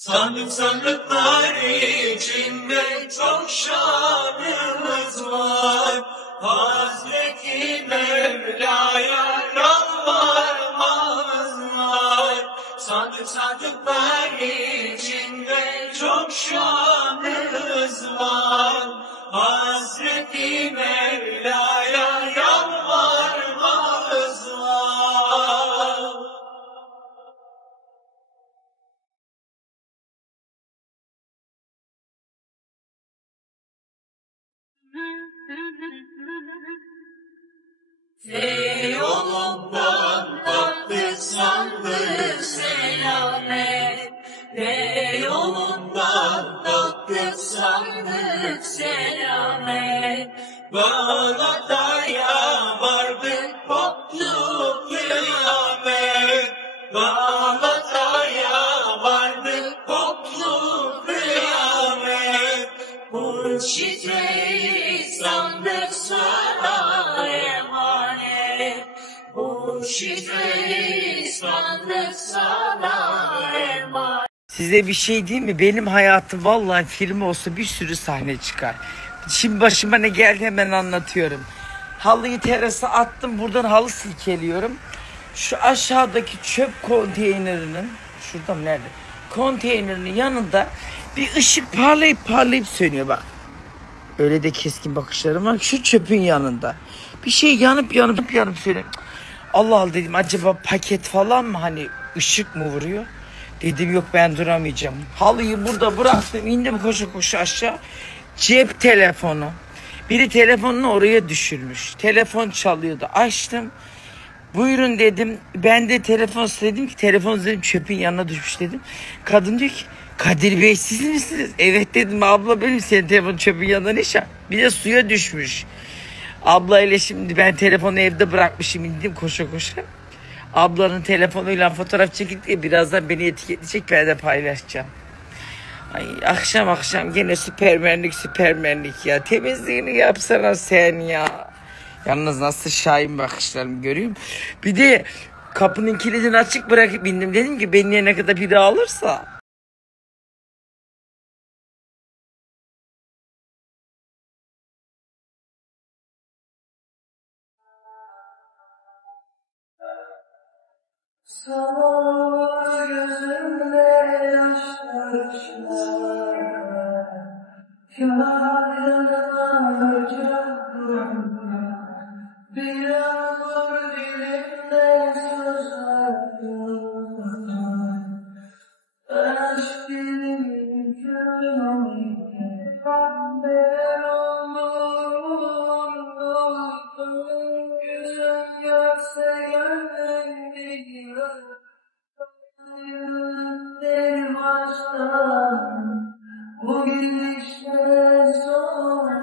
Sandık sandıklar içinde çok şanımız var. Hazreti Mevla'ya yalvarmamız var. Sandık sandıklar içinde çok şanımız var. Hazreti Mevla'ya yalvarmamız var. Yolundan baktık sandık selamet. Yolundan baktık sandık selamet. Bağlataya vardık koptu kıyamet. Bağlataya vardık koptu kıyamet. Mürşit-i sandık sana emanet. Mürşit-i sandık sana emanet. Size bir şey diyeyim mi? Benim hayatım vallahi film olsa bir sürü sahne çıkar. Şimdi başıma ne geldi hemen anlatıyorum. Halıyı terasa attım. Buradan halı silkeliyorum. Şu aşağıdaki çöp konteynerinin, şurada mı nerede? Konteynerinin yanında bir ışık parlayıp sönüyor bak. Öyle de keskin bakışlarım var. Şu çöpün yanında. Bir şey yanıp sönüyor. Allah Allah dedim, acaba paket falan mı, hani ışık mı vuruyor? Dedim yok, ben duramayacağım. Halıyı burada bıraktım, indim koşa aşağı. Cep telefonu. Biri telefonunu oraya düşürmüş. Telefon çalıyordu. Açtım. Buyurun dedim. Ben de telefon dedim ki, telefon dedim çöpün yanına düşmüş dedim. Kadın diyor ki, Kadir Bey siz misiniz? Evet dedim, abla benim, senin telefon çöpün yanına ne şan? Bir de suya düşmüş. Abla ile şimdi ben telefonu evde bırakmışım, indim koşa. Ablanın telefonuyla fotoğraf çekildi diye birazdan beni etiketleyecek, ben de paylaşacağım. Ay, akşam gene süpermenlik ya. Temizliğini yapsana sen ya. Yalnız nasıl şahin bakışlarımı görüyorum. Bir de kapının kilidini açık bırakıp indim. Dedim ki beni ne kadar biri alırsa. Sana gözümde yaşlar çıkar. Yanarına ocaklarına bir yağmur dilimde sızlar. Aşk dilim kırmızı ben olur gözüm görse gönlüm değil. Benim aşkım bu gidişte son.